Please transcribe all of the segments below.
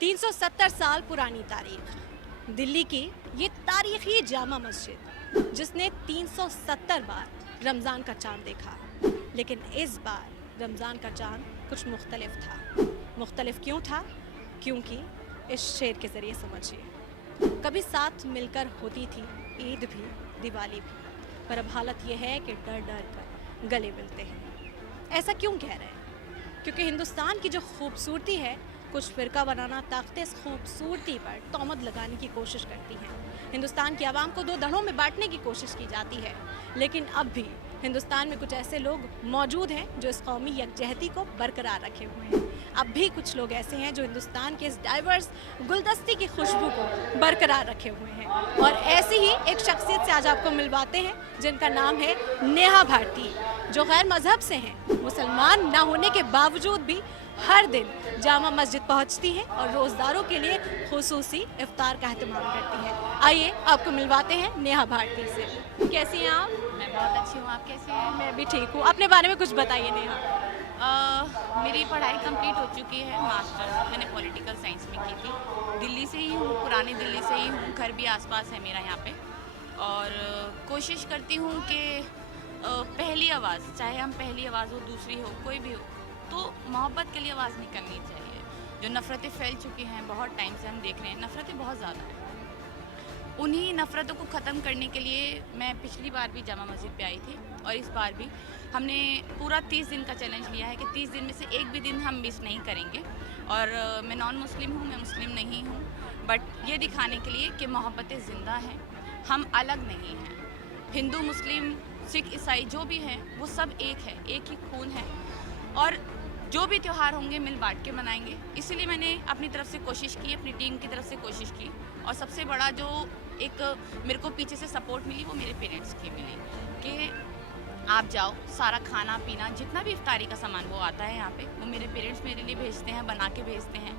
370 साल पुरानी तारीख, दिल्ली की ये तारीखी जामा मस्जिद जिसने 370 बार रमज़ान का चांद देखा, लेकिन इस बार रमज़ान का चांद कुछ मुख्तलिफ था। मुख्तलिफ क्यों था? क्योंकि इस शेर के ज़रिए समझिए, कभी साथ मिलकर होती थी ईद भी दिवाली भी, पर अब हालत यह है कि डर डर कर गले मिलते हैं। ऐसा क्यों कह रहे हैं? क्योंकि हिंदुस्तान की जो खूबसूरती है, कुछ फ़िरका बनाना ताकतें इस खूबसूरती पर तोहमत लगाने की कोशिश करती हैं। हिंदुस्तान की आवाम को दो धड़ों में बांटने की कोशिश की जाती है, लेकिन अब भी हिंदुस्तान में कुछ ऐसे लोग मौजूद हैं जो इस कौमी यकजहती को बरकरार रखे हुए हैं। अब भी कुछ लोग ऐसे हैं जो हिंदुस्तान के इस डाइवर्स गुलदस्ती की खुशबू को बरकरार रखे हुए हैं, और ऐसी ही एक शख्सियत से आज आपको मिलवाते हैं जिनका नाम है नेहा भारती, जो गैर मजहब से हैं। मुसलमान ना होने के बावजूद भी हर दिन जामा मस्जिद पहुंचती हैं और रोज़दारों के लिए खुसूसी इफ्तार का एहतमाम करती हैं। आइए आपको मिलवाते हैं नेहा भारती से। कैसी हैं आप? मैं बहुत अच्छी हूँ, आप कैसे हैं? मैं भी ठीक हूँ। अपने बारे में कुछ बताइए नेहा। मेरी पढ़ाई कंप्लीट हो चुकी है, मास्टर्स मैंने पॉलिटिकल साइंस में की थी। दिल्ली से ही हूँ, पुरानी दिल्ली से ही हूँ, घर भी आसपास है मेरा यहाँ पे। और कोशिश करती हूँ कि पहली आवाज़, चाहे हम पहली आवाज़ हो, दूसरी हो, कोई भी हो, तो मोहब्बत के लिए आवाज़ निकलनी चाहिए। जो नफ़रतें फैल चुकी हैं, बहुत टाइम से हम देख रहे हैं, नफ़रतें बहुत ज़्यादा हैं। उन्हीं नफ़रतों को ख़त्म करने के लिए मैं पिछली बार भी जामा मस्जिद पे आई थी, और इस बार भी हमने पूरा 30 दिन का चैलेंज लिया है कि 30 दिन में से एक भी दिन हम मिस नहीं करेंगे। और मैं नॉन मुस्लिम हूँ, मैं मुस्लिम नहीं हूँ, बट ये दिखाने के लिए कि मोहब्बतें ज़िंदा हैं, हम अलग नहीं हैं। हिंदू, मुस्लिम, सिख, ईसाई जो भी हैं वो सब एक है, एक ही खून है, और जो भी त्यौहार होंगे मिल बांट के मनाएंगे। इसीलिए मैंने अपनी तरफ से कोशिश की, अपनी टीम की तरफ से कोशिश की, और सबसे बड़ा जो एक मेरे को पीछे से सपोर्ट मिली वो मेरे पेरेंट्स की मिली कि आप जाओ, सारा खाना पीना जितना भी इफ्तारी का सामान वो आता है यहाँ पे, वो मेरे पेरेंट्स मेरे लिए भेजते हैं, बना के भेजते हैं।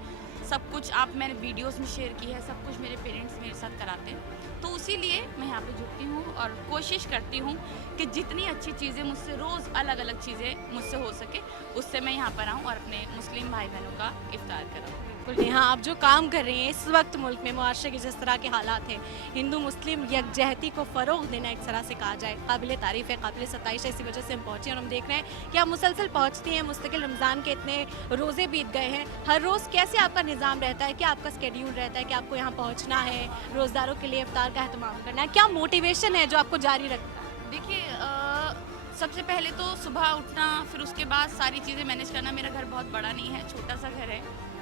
सब कुछ आप मैंने वीडियोस में शेयर की है, सब कुछ मेरे पेरेंट्स मेरे साथ कराते हैं। तो उसी लिए मैं यहाँ पे जुटती हूँ और कोशिश करती हूँ कि जितनी अच्छी चीज़ें मुझसे, रोज़ अलग अलग चीज़ें मुझसे हो सके, उससे मैं यहाँ पर आऊँ और अपने मुस्लिम भाई बहनों का इफ्तार कराऊँ। बिल्कुल नेहा, आप जो काम कर रही हैं इस वक्त मुल्क में मुआशरे के जिस तरह के हालात हैं, हिंदू मुस्लिम यकजहती को फ़रोग़ देना एक तरह से कहा जाए, काबिल तारीफ़ है, काबिल सताइश है। इसी वजह से हम पहुँचे और हम देख रहे हैं कि आप मुसलसल पहुँचती हैं। मुस्तकिल रमज़ान के इतने रोज़े बीत गए हैं, हर रोज़ कैसे आपका निज़ाम रहता है, क्या आपका स्केड्यूल रहता है कि आपको यहाँ पहुँचना है, रोज़दारों के लिए इफ्तार का एहतमाम करना है, क्या मोटिवेशन है जो आपको जारी रखता है? देखिए, सबसे पहले तो सुबह उठना, फिर उसके बाद सारी चीज़ें मैनेज करना। मेरा घर बहुत बड़ा नहीं है, छोटा सा घर है,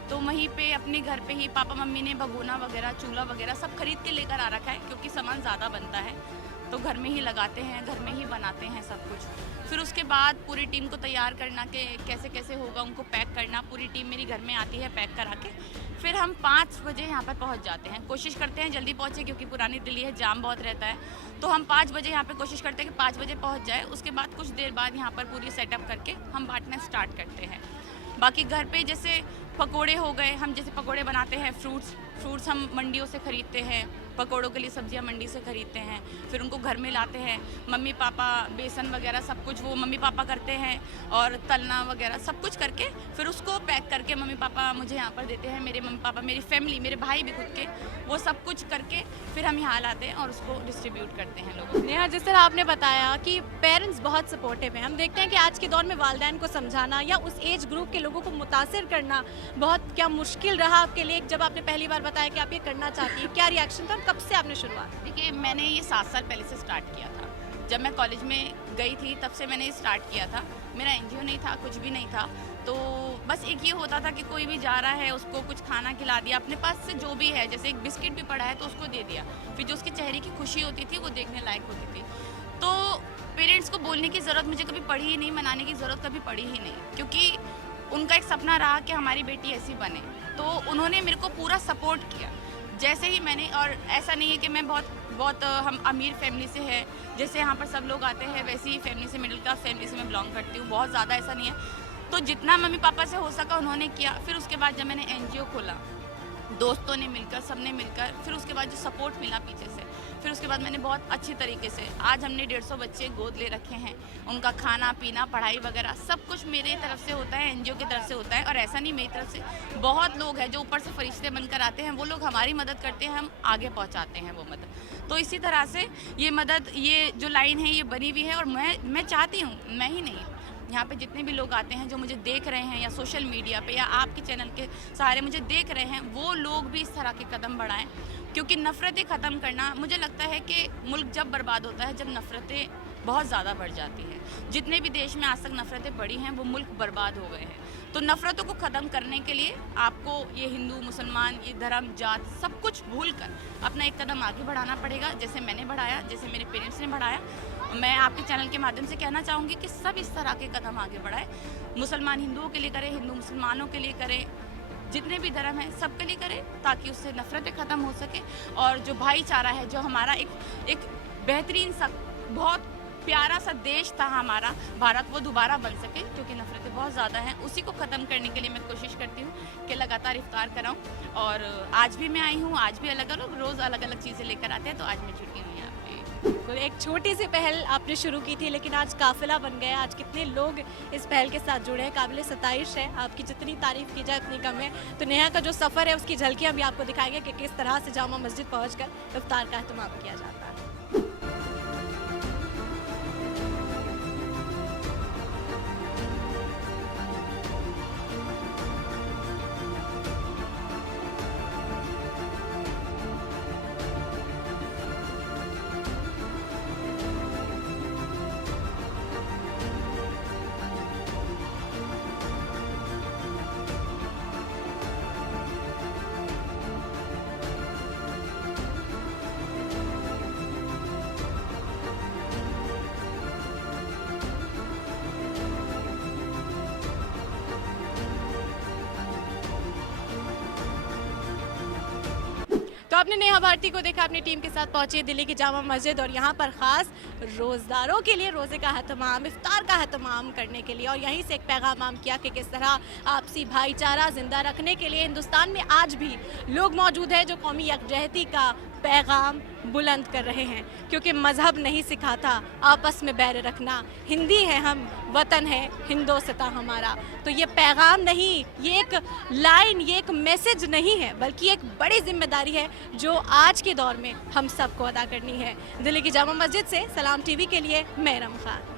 तो वहीं पे अपने घर पे ही पापा मम्मी ने भगोना वगैरह, चूल्हा वगैरह सब खरीद के लेकर आ रखा है, क्योंकि सामान ज़्यादा बनता है तो घर में ही लगाते हैं, घर में ही बनाते हैं सब कुछ। फिर उसके बाद पूरी टीम को तैयार करना कि कैसे कैसे होगा, उनको पैक करना। पूरी टीम मेरी घर में आती है पैक करा के, फिर हम 5 बजे यहाँ पर पहुँच जाते हैं। कोशिश करते हैं जल्दी पहुँचे, क्योंकि पुरानी दिल्ली है, जाम बहुत रहता है, तो हम 5 बजे यहाँ पे कोशिश करते हैं कि 5 बजे पहुँच जाए। उसके बाद कुछ देर बाद यहाँ पर पूरी सेटअप करके हम बांटना स्टार्ट करते हैं। बाकी घर पे जैसे पकोड़े हो गए, हम जैसे पकोड़े बनाते हैं, फ्रूट्स हम मंडियों से ख़रीदते हैं, पकोड़ों के लिए सब्जियां मंडी से ख़रीदते हैं, फिर उनको घर में लाते हैं। मम्मी पापा बेसन वगैरह सब कुछ वो मम्मी पापा करते हैं, और तलना वगैरह सब कुछ करके फिर उसको पैक करके मम्मी पापा मुझे यहाँ पर देते हैं। मेरे मम्मी पापा, मेरी फैमिली, मेरे भाई भी खुद के, वो सब कुछ करके फिर हम यहाँ लाते हैं और उसको डिस्ट्रीब्यूट करते हैं लोगों को। नेहा, जिस तरह आपने बताया कि पेरेंट्स बहुत सपोर्टिव हैं, हम देखते हैं कि आज के दौर में वालिदैन को समझाना या उस एज ग्रुप के लोगों को मुतासिर करना बहुत क्या मुश्किल रहा आपके लिए जब आपने पहली बार बताया कि आप ये करना चाहती हैं? क्या रिएक्शन था और कब से आपने शुरुआत? देखिए, मैंने ये 7 साल पहले से स्टार्ट किया था। जब मैं कॉलेज में गई थी तब से मैंने स्टार्ट किया था। मेरा एनजीओ नहीं था, कुछ भी नहीं था, तो बस एक ये होता था कि कोई भी जा रहा है उसको कुछ खाना खिला दिया, अपने पास से जो भी है, जैसे एक बिस्किट भी पड़ा है तो उसको दे दिया। फिर जो उसके चेहरे की खुशी होती थी वो देखने लायक होती थी। तो पेरेंट्स को बोलने की ज़रूरत मुझे कभी पड़ी ही नहीं, मनाने की ज़रूरत कभी पड़ी ही नहीं, क्योंकि उनका एक सपना रहा कि हमारी बेटी ऐसी बने, तो उन्होंने मेरे को पूरा सपोर्ट किया। जैसे ही मैंने, और ऐसा नहीं है कि मैं बहुत हम अमीर फैमिली से है, जैसे यहाँ पर सब लोग आते हैं वैसी ही फैमिली से, मिडिल क्लास फैमिली से मैं बिलोंग करती हूँ, बहुत ज़्यादा ऐसा नहीं है। तो जितना मम्मी पापा से हो सका उन्होंने किया। फिर उसके बाद जब मैंने एनजीओ खोला दोस्तों ने मिलकर, सबने मिलकर, फिर उसके बाद जो सपोर्ट मिला पीछे से, फिर उसके बाद मैंने बहुत अच्छी तरीके से, आज हमने 150 बच्चे गोद ले रखे हैं। उनका खाना पीना, पढ़ाई वगैरह सब कुछ मेरे तरफ से होता है, एनजीओ की तरफ से होता है। और ऐसा नहीं, मेरी तरफ से बहुत लोग हैं जो ऊपर से फरिश्ते बनकर आते हैं, वो लोग हमारी मदद करते हैं, हम आगे पहुँचाते हैं वो मदद। तो इसी तरह से ये मदद, ये जो लाइन है ये बनी हुई है। और मैं चाहती हूँ, मैं ही नहीं, यहाँ पे जितने भी लोग आते हैं जो मुझे देख रहे हैं, या सोशल मीडिया पे या आपके चैनल के सहारे मुझे देख रहे हैं, वो लोग भी इस तरह के कदम बढ़ाएं। क्योंकि नफ़रतें ख़त्म करना, मुझे लगता है कि मुल्क जब बर्बाद होता है जब नफ़रतें बहुत ज़्यादा बढ़ जाती हैं। जितने भी देश में आज तक नफ़रतें बढ़ी हैं वो मुल्क बर्बाद हो गए हैं। तो नफ़रतों को ख़त्म करने के लिए आपको ये हिंदू मुसलमान, ये धर्म जात सब कुछ भूल कर अपना एक कदम आगे बढ़ाना पड़ेगा, जैसे मैंने बढ़ाया, जैसे मेरे पेरेंट्स ने बढ़ाया। मैं आपके चैनल के माध्यम से कहना चाहूँगी कि सब इस तरह के कदम आगे बढ़ाएं। मुसलमान हिंदुओं के लिए करें, हिंदू मुसलमानों के लिए करें, जितने भी धर्म हैं सबके लिए करें, ताकि उससे नफ़रतें ख़त्म हो सके। और जो भाईचारा है, जो हमारा एक बेहतरीन सा, बहुत प्यारा सा देश था हमारा भारत, वो दोबारा बन सके। क्योंकि नफ़रतें बहुत ज़्यादा हैं, उसी को ख़त्म करने के लिए मैं कोशिश करती हूँ कि लगातार इफ्तार कराऊँ। और आज भी मैं आई हूँ, आज भी अलग अलग रोज़ अलग अलग चीज़ें लेकर आते हैं, तो आज मैं जुटी हूँ यहाँ पे। बिल्कुल, एक छोटी सी पहल आपने शुरू की थी, लेकिन आज काफिला बन गया। आज कितने लोग इस पहल के साथ जुड़े हैं, काबिल सताइश है। आपकी जितनी तारीफ की जाए उतनी कम है। तो नेहा का जो सफ़र है उसकी झलकियाँ भी आपको दिखाएंगे कि किस तरह से जामा मस्जिद पहुँचकर इफ्तार का एहतमाम किया जाता है। तो आपने नेहा भारती को देखा, अपनी टीम के साथ पहुंचे दिल्ली की जामा मस्जिद, और यहाँ पर ख़ास रोज़दारों के लिए रोज़े का एहतमाम, इफ्तार का एहतमाम करने के लिए, और यहीं से एक पैगाम आम किया कि किस तरह आपसी भाईचारा ज़िंदा रखने के लिए हिंदुस्तान में आज भी लोग मौजूद हैं जो कौमी यकजहती का पैगाम बुलंद कर रहे हैं। क्योंकि मज़हब नहीं सिखाता आपस में बैर रखना, हिंदी है हम, वतन है हिंदोस्ता हमारा। तो ये पैगाम नहीं, ये एक लाइन, ये एक मैसेज नहीं है, बल्कि एक बड़ी जिम्मेदारी है जो आज के दौर में हम सबको अदा करनी है। दिल्ली की जामा मस्जिद से सलाम टीवी के लिए मैं रम खान।